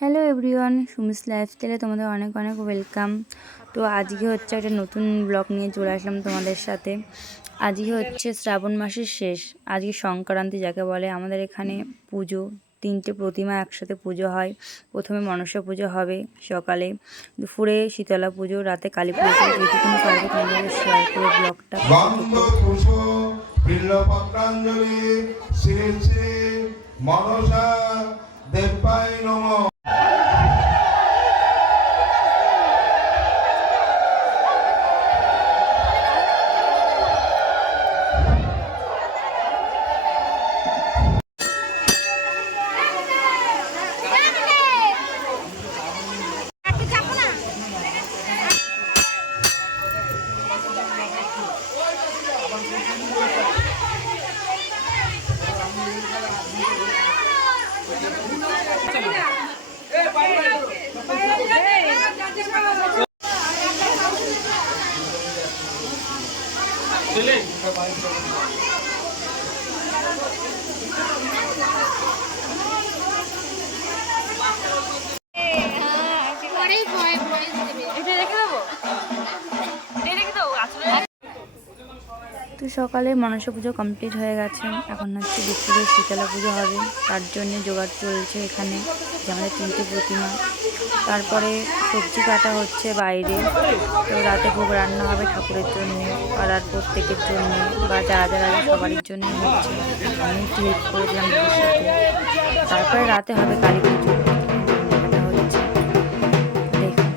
Hello everyone, Sumi's লাইফস্টাইলে তোমাদের অনেক অনেক ওয়েলকাম। তো আজকে হচ্ছে একটা নতুন ব্লগ নিয়ে চলে আসলাম তোমাদের সাথে। আজকে হচ্ছে শ্রাবণ মাসের শেষ, আজকে সংক্রান্তি যাকে বলে। আমাদের এখানে পুজো, 3টে প্রতিমা একসাথে পুজো হয়। প্রথমে মনসা পুজো হবে সকালে, দুপুরে শীতলা পুজো, রাতে কালী পুজো। যেটুকুনি পারবো তোমাদের শেয়ার করে ব্লগটা মনসা দেবায় নমঃ। তো সকালে মনসা পুজো কমপ্লিট হয়ে গেছে। এখন হচ্ছে দুপুরে শীতলা পুজো হবে, তার জন্য জোগাড় চলছে এখানে, যে আমাদের 3টে প্রতিমা। তারপরে সবজি কাটা হচ্ছে বাইরে। তো রাতে ভোগ রান্না হবে ঠাকুরের জন্য, পাড়ার প্রত্যেকের জন্য, বা যারা যারা সবারই জন্যই হচ্ছে। আমি একটু হেল্প করে দিলাম ওদের সাথে। তারপরে রাতে হবে কালী পুজো। এটা হচ্ছে দেখুন।